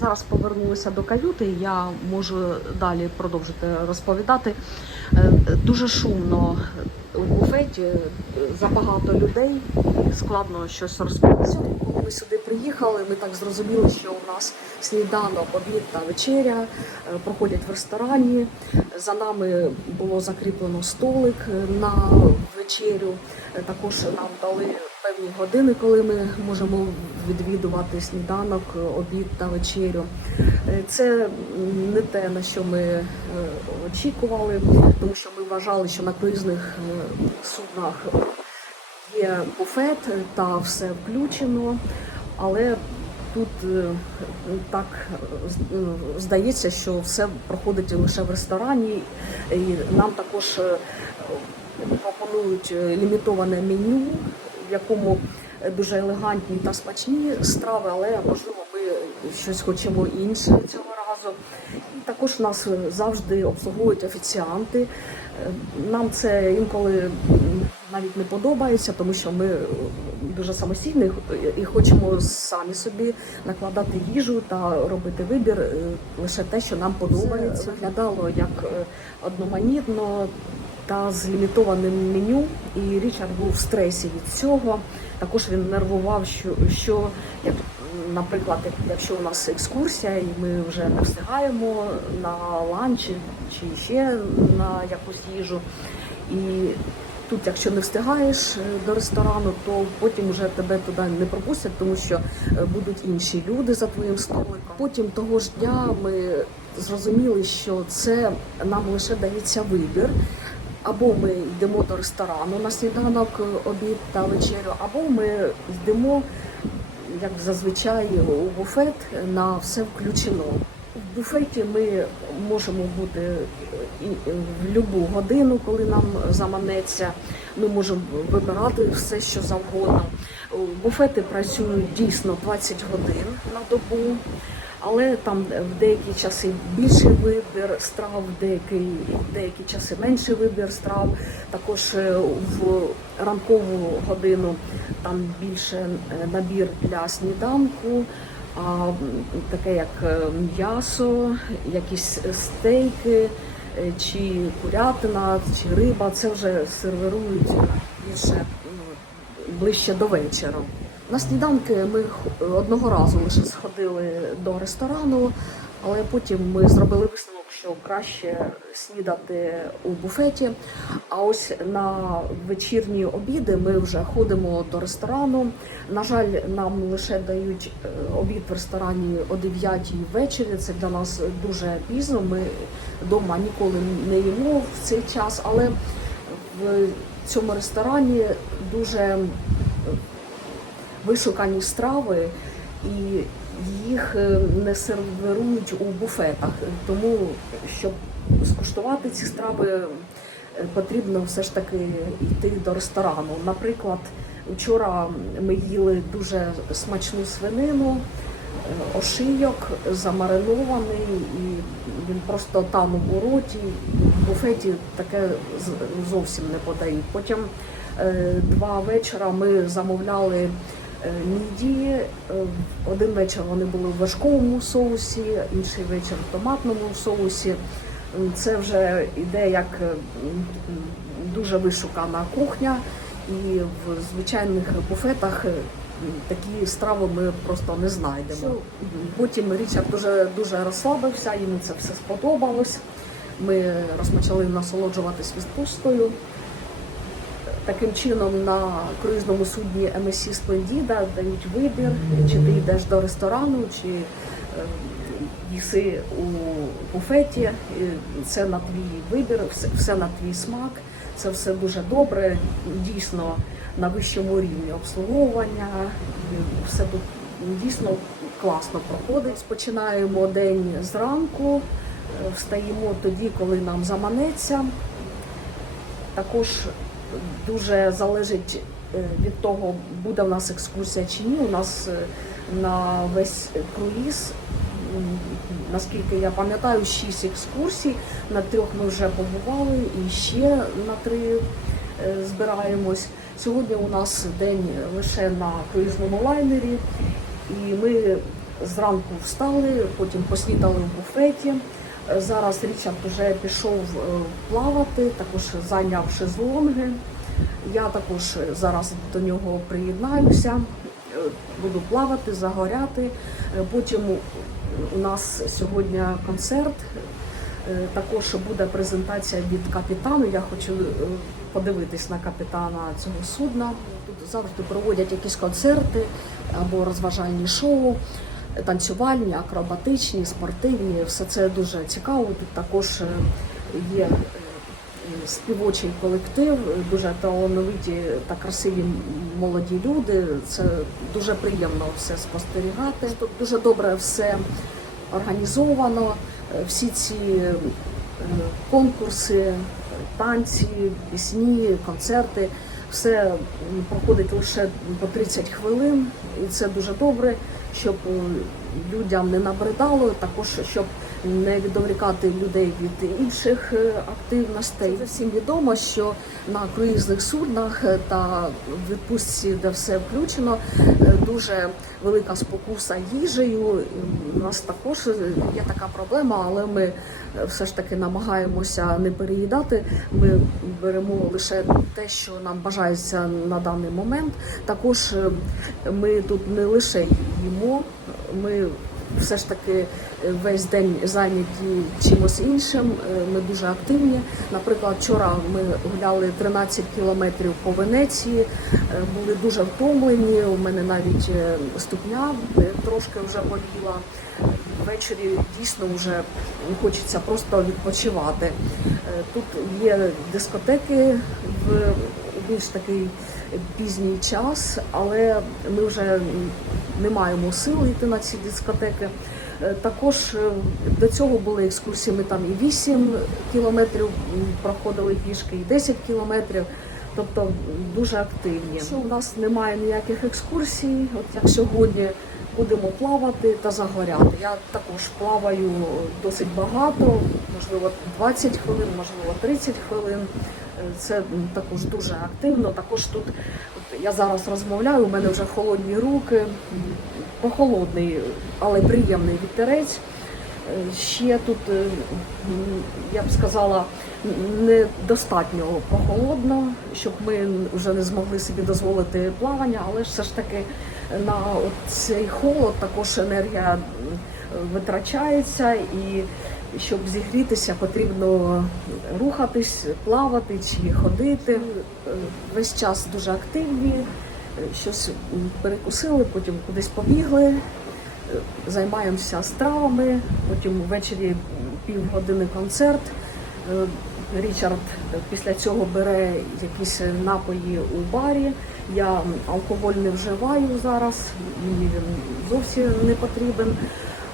Зараз повернулися до каюти. Я можу далі продовжити розповідати. Е, Дуже шумно у буфеті, е, забагато людей. Складно щось розповісти. Коли сюди приїхали, ми так зрозуміли, що у нас сніданок, обід та вечеря е, проходять в ресторані. За нами було закріплено столик на вечерю. Е, Також нам дали певні години, коли ми можемо відвідувати сніданок, обід та вечерю. Е, Це не те, на що ми очікували, тому що ми вважали, що на круїзних суднах є буфет та все включено, але тут е, так е, е, здається, що все проходить лише в ресторані, і нам також е, пропонують е, лімітоване меню, в якому дуже елегантні та смачні страви, але можливо ми щось хочемо інше цього разу. І також нас завжди обслуговують офіціанти. Нам це інколи навіть не подобається, тому що ми дуже самостійні і хочемо самі собі накладати їжу та робити вибір е, лише те, що нам подобається. Це виглядало як е, одноманітно та з лімітованим меню. І Річард був в стресі від цього. Також він нервував, що, що як, наприклад, якщо у нас екскурсія, і ми вже не встигаємо на ланч чи ще на якусь їжу. І тут, якщо не встигаєш е, до ресторану, то потім вже тебе туди не пропустять, тому що е, будуть інші люди за твоїм столиком. Потім того ж дня ми зрозуміли, що це нам лише дається вибір. Або ми йдемо до ресторану на сніданок, е, обід та вечерю, або ми йдемо, як зазвичай, у буфет на все включено. В буфеті ми можемо бути і в будь-яку годину, коли нам заманеться. Ми можемо вибирати все, що завгодно. Буфети працюють дійсно 20 годин на добу. Але там в деякі часи більший вибір страв, в деякі, в деякі часи менший вибір страв. Також е, в ранкову годину там більше е, набір для сніданку, а таке як е, м'ясо, якісь стейки, чи курятина, чи риба. Це вже сервірують більше ну, ближче до вечора. На сніданки ми одного разу лише сходили до ресторану, але потім ми зробили висновок, що краще снідати у буфеті. А ось на вечірні обіди ми вже ходимо до ресторану. На жаль, нам лише дають е, обід в ресторані о 9 ввечері. Це для нас дуже пізно. Ми вдома ніколи не їмо в цей час, але в цьому ресторані дуже вишукані страви, і їх е, не сервірують у буфетах. Тому, щоб скуштувати ці страви, е, потрібно все ж таки йти до ресторану. Наприклад, вчора ми їли дуже смачну свинину. е, Ошийок замаринований, і він просто танув у роті. В буфеті таке зовсім не подають. Потім два вечора ми замовляли мідії. Е, Один вечір вони були в вершковому соусі, інший вечір в томатному соусі. Це вже іде як е, дуже вишукана кухня, і в звичайних буфетах е, такі страви ми просто не знайдемо. Потім Річард дуже дуже розслабився, йому це все сподобалось. Ми розпочали насолоджуватись відпусткою. Таким чином на круїзному судні MSC Splendida дають вибір, чи ти йдеш до ресторану, чи е, їси у буфеті. Це на твій вибір, все, все на твій смак. Це все дуже добре, дійсно на вищому рівні обслуговування. Все тут дійсно класно проходить. Починаємо день зранку, е, встаємо тоді, коли нам заманеться. Також дуже залежить е, від того, буде в нас екскурсія чи ні. У нас е, на весь круїз, наскільки я пам'ятаю, шість екскурсій. На трьох ми вже побували і ще на три е, збираємось. Сьогодні у нас день лише на круїзному лайнері, і ми зранку встали, потім поснідали в буфеті. Зараз Річард вже пішов е, плавати, також зайняв шезлонги. Я також зараз до нього приєднаюся, е, буду плавати, загоряти. Е, Потім у нас сьогодні концерт. Також буде презентація від капітану. Я хочу подивитись на капітана цього судна. Тут завжди проводять якісь концерти або розважальні шоу, танцювальні, акробатичні, спортивні. Все це дуже цікаво. Тут також е, є е, співочий колектив, дуже талановиті та красиві молоді люди. Це дуже приємно все спостерігати. Тут дуже добре все організовано. Всі ці е, конкурси, танці, пісні, концерти. Все проходить лише по 30 хвилин, і це дуже добре, щоб е, людям не набридало, також щоб не відволікати людей від інших е, активностей. Це всім відомо, що на круїзних суднах е, та відпустці, де все включено, е, дуже велика спокуса їжею. У нас також є така проблема, але ми все ж таки намагаємося не переїдати. Ми беремо лише те, що нам бажається на даний момент. Також ми тут не лише їмо, ми все ж таки е, весь день зайняті чимось іншим. Е, Ми дуже активні. Наприклад, вчора ми гуляли 13 кілометрів по Венеції, е, були дуже втомлені. У мене навіть ступня трошки вже боліла. Ввечері дійсно вже хочеться просто відпочивати. Тут є дискотеки в більш такий пізній час, але ми вже не маємо сил йти на ці дискотеки. Е, Також е, до цього були екскурсії. Ми там і 8 кілометрів проходили пішки, і 10 кілометрів. Тобто дуже активні. Що у нас немає ніяких екскурсій, от як сьогодні будемо плавати та загоряти. Я також плаваю досить багато, можливо 20 хвилин, можливо 30 хвилин. Це також дуже активно. Також тут я зараз розмовляю, у мене вже холодні руки, м, прохолодний, але приємний вітерець. Ще тут, е, я б сказала, недостатньо прохолодно, щоб ми вже не змогли собі дозволити плавання, але все ж таки на цей холод також енергія витрачається і щоб зігрітися, потрібно рухатись, плавати чи ходити. Е, Весь час дуже активні, е, щось перекусили, потім кудись побігли, е, займаємося стравами, потім ввечері півгодини концерт. Річард після цього бере якісь напої у барі. Я алкоголь не вживаю зараз, мені він зовсім не потрібен.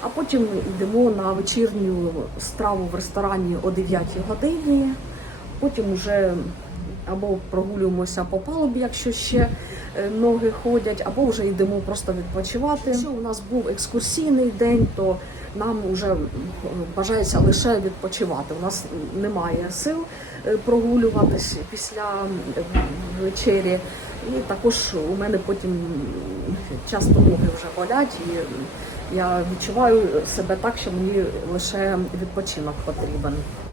А потім ми йдемо на вечірню страву в ресторані о 9 годині. Потім вже або прогулюємося по палубі, якщо ще е, ноги ходять, або вже йдемо просто відпочивати. Якщо у нас був екскурсійний день, то нам вже бажається лише відпочивати. У нас немає сил е, прогулюватись після вечері. І також у мене потім часто ноги вже болять, і я відчуваю себе так, що мені лише відпочинок потрібен.